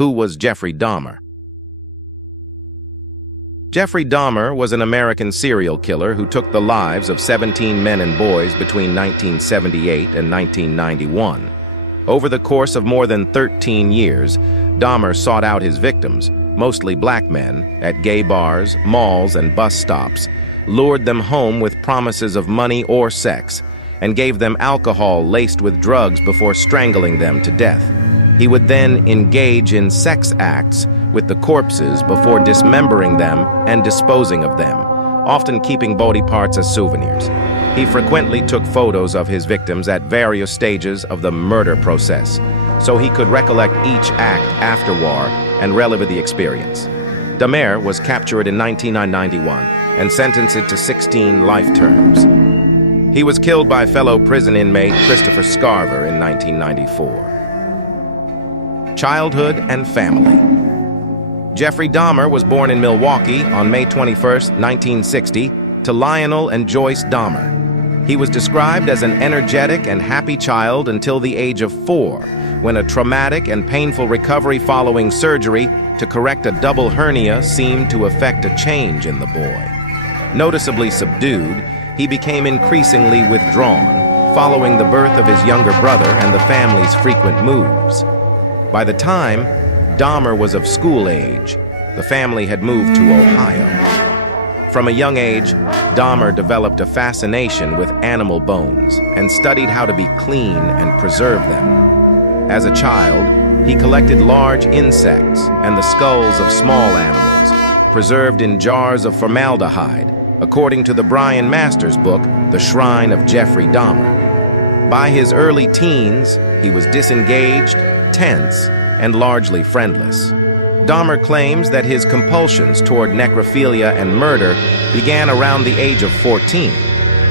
Who was Jeffrey Dahmer? Jeffrey Dahmer was an American serial killer who took the lives of 17 men and boys between 1978 and 1991. Over the course of more than 13 years, Dahmer sought out his victims, mostly black men, at gay bars, malls, and bus stops, lured them home with promises of money or sex, and gave them alcohol laced with drugs before strangling them to death. He would then engage in sex acts with the corpses before dismembering them and disposing of them, often keeping body parts as souvenirs. He frequently took photos of his victims at various stages of the murder process, so he could recollect each act afterward and relive the experience. Dahmer was captured in 1991 and sentenced to 16 life terms. He was killed by fellow prison inmate Christopher Scarver in 1994. Childhood and family. Jeffrey Dahmer was born in Milwaukee on May 21, 1960, to Lionel and Joyce Dahmer. He was described as an energetic and happy child until the age of 4, when a traumatic and painful recovery following surgery to correct a double hernia seemed to effect a change in the boy. Noticeably subdued, he became increasingly withdrawn, following the birth of his younger brother and the family's frequent moves. By the time Dahmer was of school age, the family had moved to Ohio. From a young age, Dahmer developed a fascination with animal bones and studied how to be clean and preserve them. As a child, he collected large insects and the skulls of small animals, preserved in jars of formaldehyde, according to the Brian Masters book, The Shrine of Jeffrey Dahmer. By his early teens, he was disengaged, tense, and largely friendless. Dahmer claims that his compulsions toward necrophilia and murder began around the age of 14,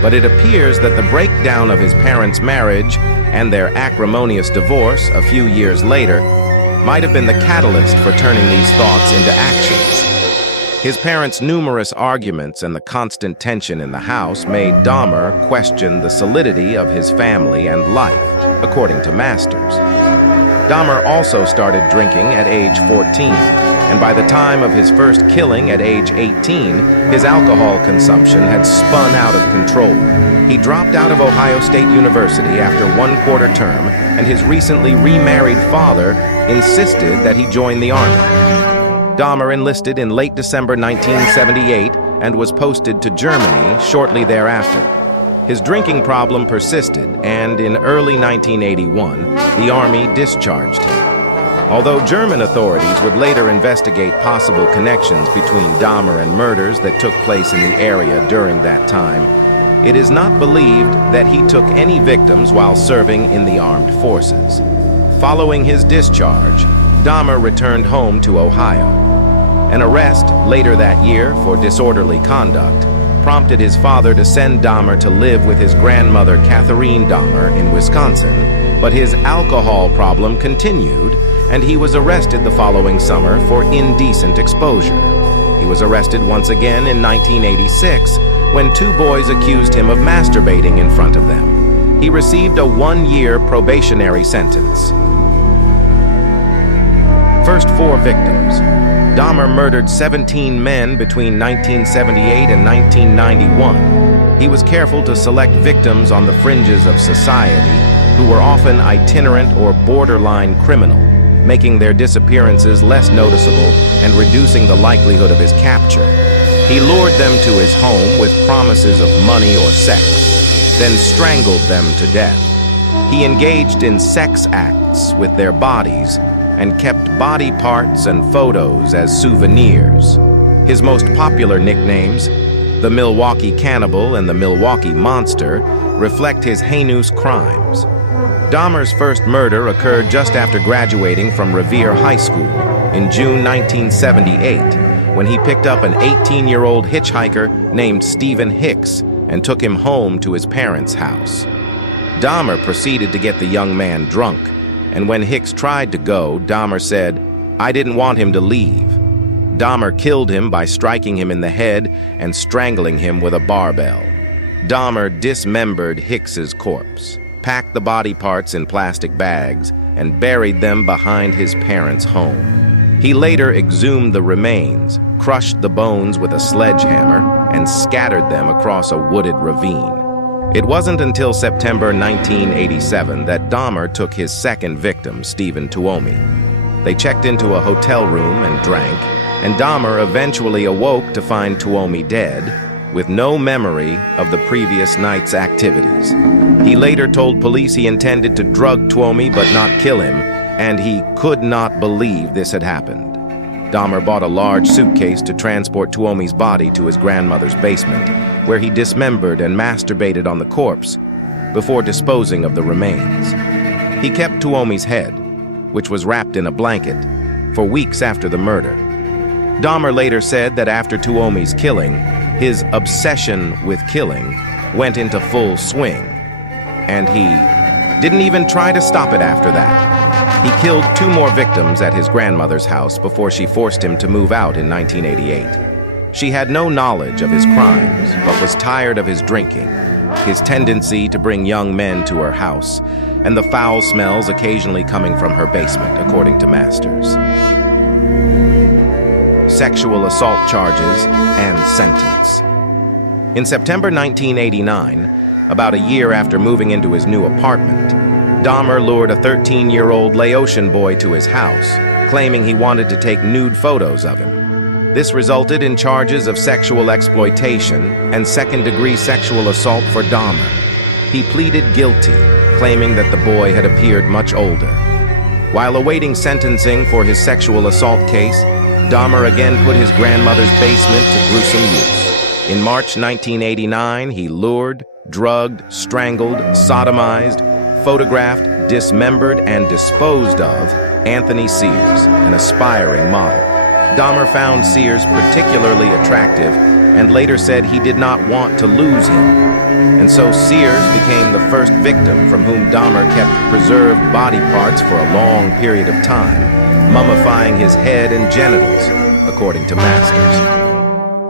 but it appears that the breakdown of his parents' marriage and their acrimonious divorce a few years later might have been the catalyst for turning these thoughts into actions. His parents' numerous arguments and the constant tension in the house made Dahmer question the solidity of his family and life, according to Masters. Dahmer also started drinking at age 14, and by the time of his first killing at age 18, his alcohol consumption had spun out of control. He dropped out of Ohio State University after 1/4 term, and his recently remarried father insisted that he join the Army. Dahmer enlisted in late December 1978 and was posted to Germany shortly thereafter. His drinking problem persisted, and in early 1981, the Army discharged him. Although German authorities would later investigate possible connections between Dahmer and murders that took place in the area during that time, it is not believed that he took any victims while serving in the armed forces. Following his discharge, Dahmer returned home to Ohio. An arrest later that year for disorderly conduct prompted his father to send Dahmer to live with his grandmother Catherine Dahmer in Wisconsin, but his alcohol problem continued, and he was arrested the following summer for indecent exposure. He was arrested once again in 1986 when 2 boys accused him of masturbating in front of them. He received a 1-year probationary sentence. First 4 victims. Dahmer murdered 17 men between 1978 and 1991. He was careful to select victims on the fringes of society who were often itinerant or borderline criminal, making their disappearances less noticeable and reducing the likelihood of his capture. He lured them to his home with promises of money or sex, then strangled them to death. He engaged in sex acts with their bodies and kept body parts and photos as souvenirs. His most popular nicknames, the Milwaukee Cannibal and the Milwaukee Monster, reflect his heinous crimes. Dahmer's first murder occurred just after graduating from Revere High School in June 1978, when he picked up an 18-year-old hitchhiker named Stephen Hicks and took him home to his parents' house. Dahmer proceeded to get the young man drunk, and when Hicks tried to go, Dahmer said, "I didn't want him to leave." Dahmer killed him by striking him in the head and strangling him with a barbell. Dahmer dismembered Hicks's corpse, packed the body parts in plastic bags, and buried them behind his parents' home. He later exhumed the remains, crushed the bones with a sledgehammer, and scattered them across a wooded ravine. It wasn't until September 1987 that Dahmer took his second victim, Stephen Tuomi. They checked into a hotel room and drank, and Dahmer eventually awoke to find Tuomi dead, with no memory of the previous night's activities. He later told police he intended to drug Tuomi but not kill him, and he could not believe this had happened. Dahmer bought a large suitcase to transport Tuomi's body to his grandmother's basement, where he dismembered and masturbated on the corpse before disposing of the remains. He kept Tuomi's head, which was wrapped in a blanket, for weeks after the murder. Dahmer later said that after Tuomi's killing, his obsession with killing went into full swing, and he didn't even try to stop it after that. He killed 2 more victims at his grandmother's house before she forced him to move out in 1988. She had no knowledge of his crimes, but was tired of his drinking, his tendency to bring young men to her house, and the foul smells occasionally coming from her basement, according to Masters. Sexual assault charges and sentence. In September 1989, about a year after moving into his new apartment, Dahmer lured a 13-year-old Laotian boy to his house, claiming he wanted to take nude photos of him. This resulted in charges of sexual exploitation and second-degree sexual assault for Dahmer. He pleaded guilty, claiming that the boy had appeared much older. While awaiting sentencing for his sexual assault case, Dahmer again put his grandmother's basement to gruesome use. In March 1989, he lured, drugged, strangled, sodomized, photographed, dismembered, and disposed of Anthony Sears, an aspiring model. Dahmer found Sears particularly attractive and later said he did not want to lose him. And so Sears became the first victim from whom Dahmer kept preserved body parts for a long period of time, mummifying his head and genitals, according to Masters.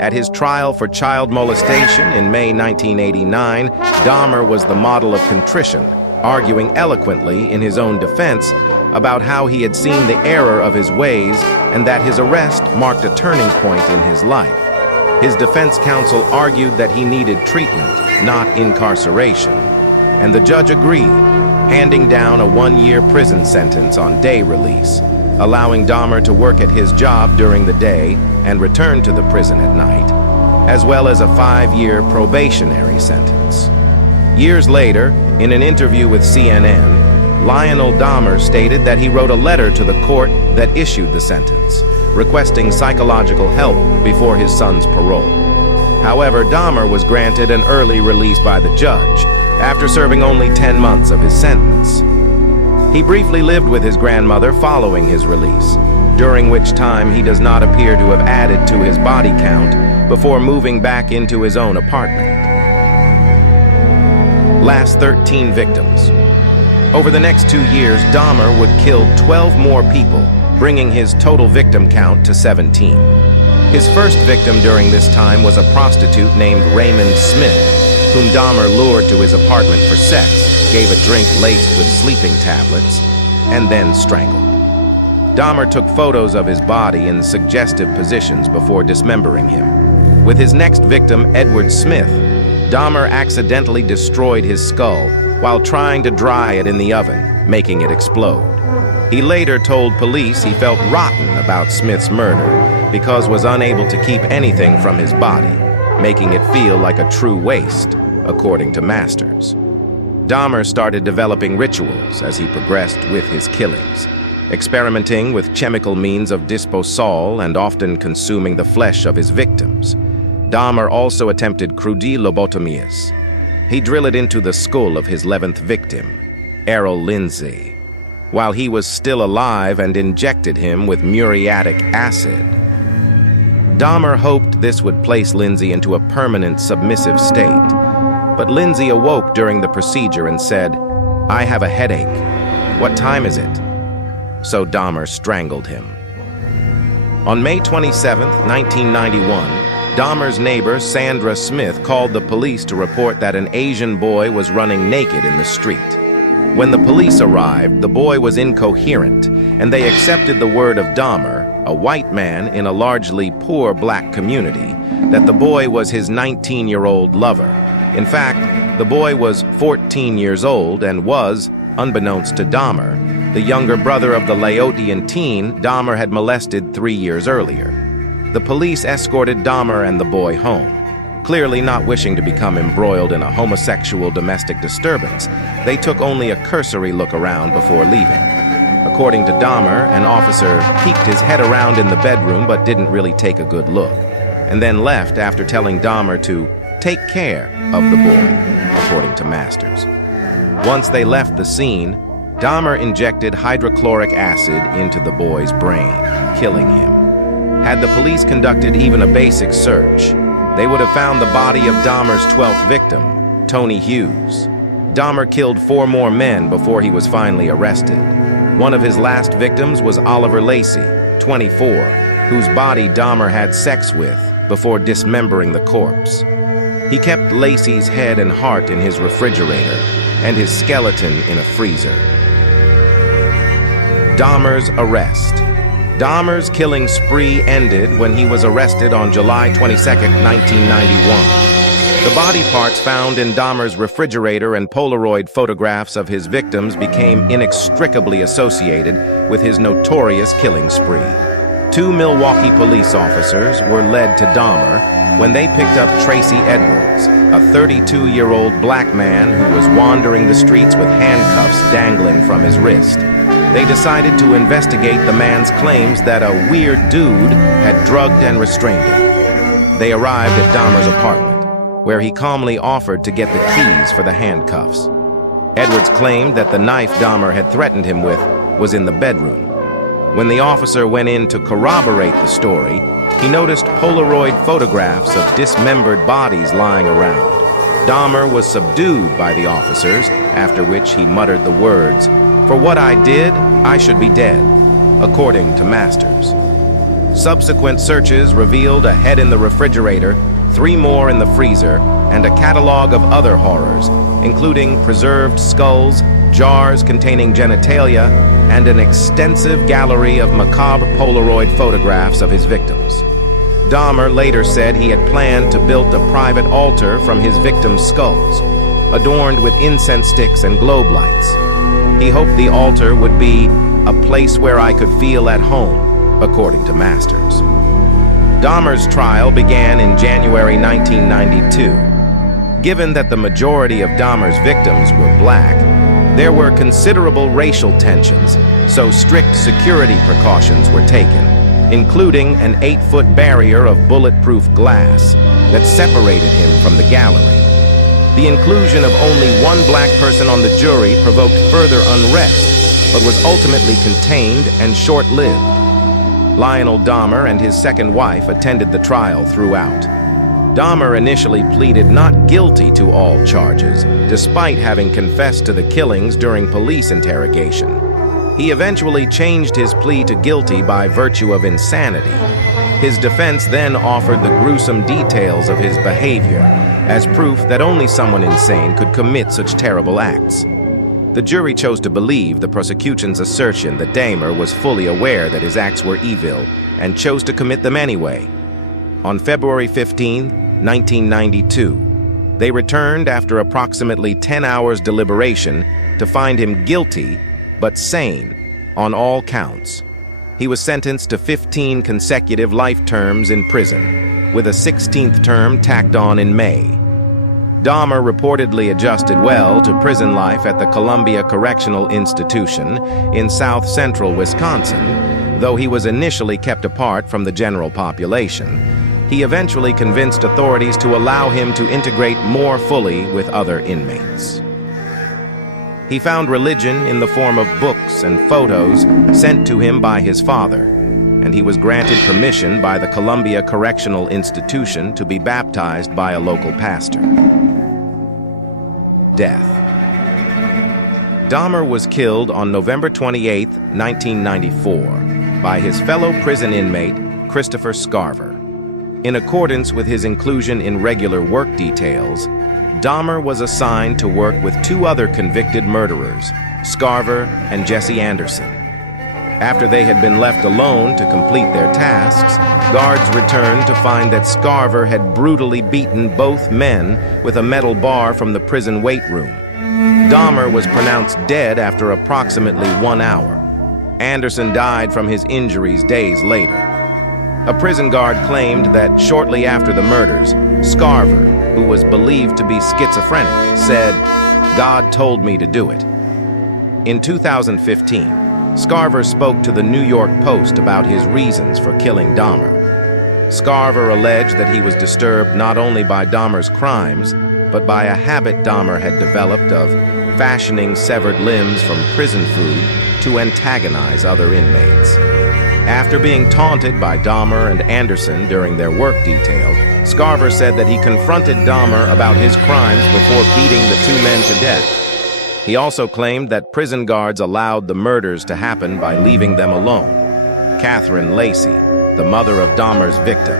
At his trial for child molestation in May 1989, Dahmer was the model of contrition, arguing eloquently in his own defense about how he had seen the error of his ways and that his arrest marked a turning point in his life. His defense counsel argued that he needed treatment, not incarceration, and the judge agreed, handing down a 1-year prison sentence on day release, allowing Dahmer to work at his job during the day and return to the prison at night, as well as a 5-year probationary sentence. Years later, in an interview with CNN, Lionel Dahmer stated that he wrote a letter to the court that issued the sentence, requesting psychological help before his son's parole. However, Dahmer was granted an early release by the judge after serving only 10 months of his sentence. He briefly lived with his grandmother following his release, during which time he does not appear to have added to his body count before moving back into his own apartment. Last 13 victims. Over the next 2 years, Dahmer would kill 12 more people, bringing his total victim count to 17. His first victim during this time was a prostitute named Raymond Smith, whom Dahmer lured to his apartment for sex, gave a drink laced with sleeping tablets, and then strangled. Dahmer took photos of his body in suggestive positions before dismembering him. With his next victim, Edward Smith, Dahmer accidentally destroyed his skull while trying to dry it in the oven, making it explode. He later told police he felt rotten about Smith's murder because was unable to keep anything from his body, making it feel like a true waste, according to Masters. Dahmer started developing rituals as he progressed with his killings, experimenting with chemical means of disposal and often consuming the flesh of his victims. Dahmer also attempted crudilobotomies. He drilled it into the skull of his 11th victim, Errol Lindsay, while he was still alive, and injected him with muriatic acid. Dahmer hoped this would place Lindsay into a permanent submissive state, but Lindsay awoke during the procedure and said, "I have a headache. What time is it?" So Dahmer strangled him. On May 27, 1991, Dahmer's neighbor, Sandra Smith, called the police to report that an Asian boy was running naked in the street. When the police arrived, the boy was incoherent, and they accepted the word of Dahmer, a white man in a largely poor black community, that the boy was his 19-year-old lover. In fact, the boy was 14 years old and was, unbeknownst to Dahmer, the younger brother of the Laotian teen Dahmer had molested 3 years earlier. The police escorted Dahmer and the boy home. Clearly not wishing to become embroiled in a homosexual domestic disturbance, they took only a cursory look around before leaving. According to Dahmer, an officer peeked his head around in the bedroom but didn't really take a good look, and then left after telling Dahmer to take care of the boy, according to Masters. Once they left the scene, Dahmer injected hydrochloric acid into the boy's brain, killing him. Had the police conducted even a basic search, they would have found the body of Dahmer's 12th victim, Tony Hughes. Dahmer killed 4 more men before he was finally arrested. One of his last victims was Oliver Lacey, 24, whose body Dahmer had sex with before dismembering the corpse. He kept Lacey's head and heart in his refrigerator and his skeleton in a freezer. Dahmer's arrest. Dahmer's killing spree ended when he was arrested on July 22, 1991. The body parts found in Dahmer's refrigerator and Polaroid photographs of his victims became inextricably associated with his notorious killing spree. 2 Milwaukee police officers were led to Dahmer when they picked up Tracy Edwards, a 32-year-old black man who was wandering the streets with handcuffs dangling from his wrist. They decided to investigate the man's claims that a weird dude had drugged and restrained him. They arrived at Dahmer's apartment, where he calmly offered to get the keys for the handcuffs. Edwards claimed that the knife Dahmer had threatened him with was in the bedroom. When the officer went in to corroborate the story, he noticed Polaroid photographs of dismembered bodies lying around. Dahmer was subdued by the officers, after which he muttered the words, "For what I did, I should be dead," according to Masters. Subsequent searches revealed a head in the refrigerator, 3 more in the freezer, and a catalog of other horrors, including preserved skulls, jars containing genitalia, and an extensive gallery of macabre Polaroid photographs of his victims. Dahmer later said he had planned to build a private altar from his victims' skulls, adorned with incense sticks and globe lights. He hoped the altar would be a place where I could feel at home, according to Masters. Dahmer's trial began in January 1992. Given that the majority of Dahmer's victims were black, there were considerable racial tensions, so strict security precautions were taken, including an 8-foot barrier of bulletproof glass that separated him from the gallery. The inclusion of only 1 black person on the jury provoked further unrest, but was ultimately contained and short-lived. Lionel Dahmer and his second wife attended the trial throughout. Dahmer initially pleaded not guilty to all charges, despite having confessed to the killings during police interrogation. He eventually changed his plea to guilty by virtue of insanity. His defense then offered the gruesome details of his behavior as proof that only someone insane could commit such terrible acts. The jury chose to believe the prosecution's assertion that Dahmer was fully aware that his acts were evil and chose to commit them anyway. On February 15, 1992, they returned after approximately 10 hours deliberation to find him guilty but sane on all counts. He was sentenced to 15 consecutive life terms in prison, with a 16th term tacked on in May. Dahmer reportedly adjusted well to prison life at the Columbia Correctional Institution in south-central Wisconsin, though he was initially kept apart from the general population. He eventually convinced authorities to allow him to integrate more fully with other inmates. He found religion in the form of books and photos sent to him by his father, and he was granted permission by the Columbia Correctional Institution to be baptized by a local pastor. Death. Dahmer was killed on November 28, 1994, by his fellow prison inmate, Christopher Scarver. In accordance with his inclusion in regular work details, Dahmer was assigned to work with two other convicted murderers, Scarver and Jesse Anderson. After they had been left alone to complete their tasks, guards returned to find that Scarver had brutally beaten both men with a metal bar from the prison weight room. Dahmer was pronounced dead after approximately 1 hour. Anderson died from his injuries days later. A prison guard claimed that shortly after the murders, Scarver, who was believed to be schizophrenic, said, "God told me to do it." In 2015, Scarver spoke to the New York Post about his reasons for killing Dahmer. Scarver alleged that he was disturbed not only by Dahmer's crimes, but by a habit Dahmer had developed of fashioning severed limbs from prison food to antagonize other inmates. After being taunted by Dahmer and Anderson during their work detail, Scarver said that he confronted Dahmer about his crimes before beating the two men to death. He also claimed that prison guards allowed the murders to happen by leaving them alone. Catherine Lacey, the mother of Dahmer's victim,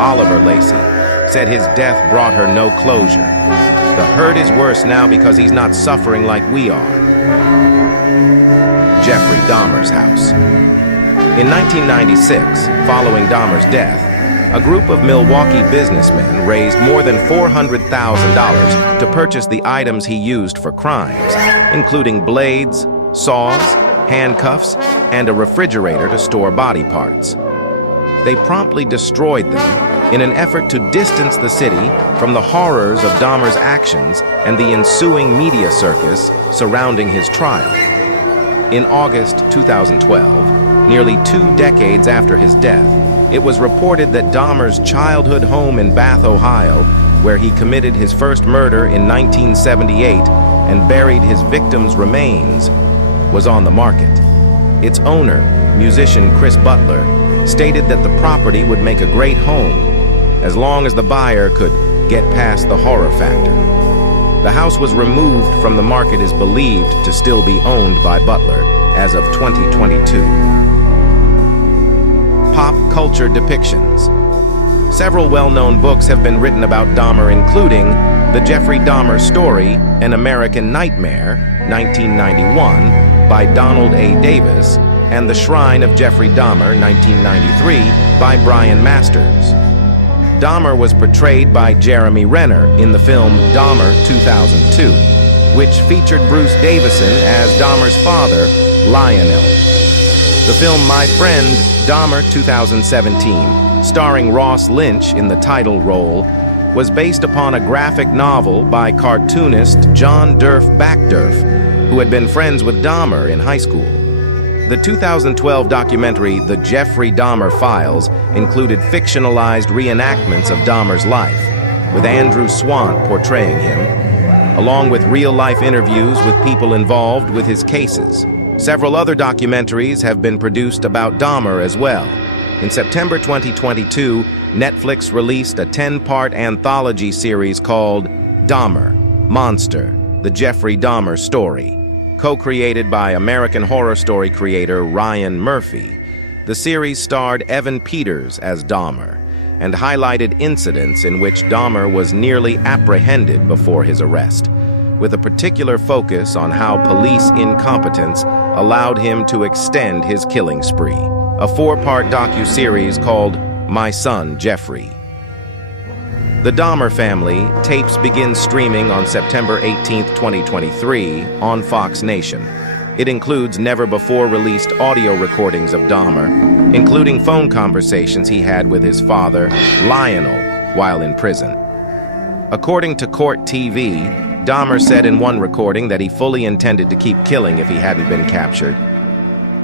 Oliver Lacey, said his death brought her no closure. The hurt is worse now because he's not suffering like we are. Jeffrey Dahmer's house. In 1996, following Dahmer's death, a group of Milwaukee businessmen raised more than $400,000 to purchase the items he used for crimes, including blades, saws, handcuffs, and a refrigerator to store body parts. They promptly destroyed them in an effort to distance the city from the horrors of Dahmer's actions and the ensuing media circus surrounding his trial. In August 2012, nearly 2 decades after his death, it was reported that Dahmer's childhood home in Bath, Ohio, where he committed his first murder in 1978 and buried his victim's remains, was on the market. Its owner, musician Chris Butler, stated that the property would make a great home as long as the buyer could get past the horror factor. The house was removed from the market, is believed to still be owned by Butler as of 2022. Pop culture depictions. Several well-known books have been written about Dahmer, including The Jeffrey Dahmer Story, An American Nightmare, 1991, by Donald A. Davis, and The Shrine of Jeffrey Dahmer, 1993, by Brian Masters. Dahmer was portrayed by Jeremy Renner in the film Dahmer 2002, which featured Bruce Davison as Dahmer's father, Lionel. The film My Friend, Dahmer 2017, starring Ross Lynch in the title role, was based upon a graphic novel by cartoonist John Durf Backdurf, who had been friends with Dahmer in high school. The 2012 documentary The Jeffrey Dahmer Files included fictionalized reenactments of Dahmer's life, with Andrew Swant portraying him, along with real-life interviews with people involved with his cases. Several other documentaries have been produced about Dahmer as well. In September 2022, Netflix released a 10-part anthology series called Dahmer, Monster, The Jeffrey Dahmer Story, co-created by American Horror Story creator Ryan Murphy. The series starred Evan Peters as Dahmer and highlighted incidents in which Dahmer was nearly apprehended before his arrest, with a particular focus on how police incompetence allowed him to extend his killing spree. A 4-part docuseries called My Son, Jeffrey. The Dahmer Family Tapes begin streaming on September 18, 2023 on Fox Nation. It includes never-before-released audio recordings of Dahmer, including phone conversations he had with his father, Lionel, while in prison. According to Court TV, Dahmer said in one recording that he fully intended to keep killing if he hadn't been captured.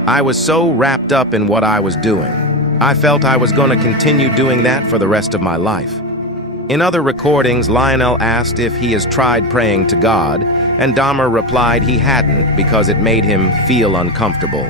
"I was so wrapped up in what I was doing. I felt I was going to continue doing that for the rest of my life." In other recordings, Lionel asked if he has tried praying to God, and Dahmer replied he hadn't because it made him feel uncomfortable.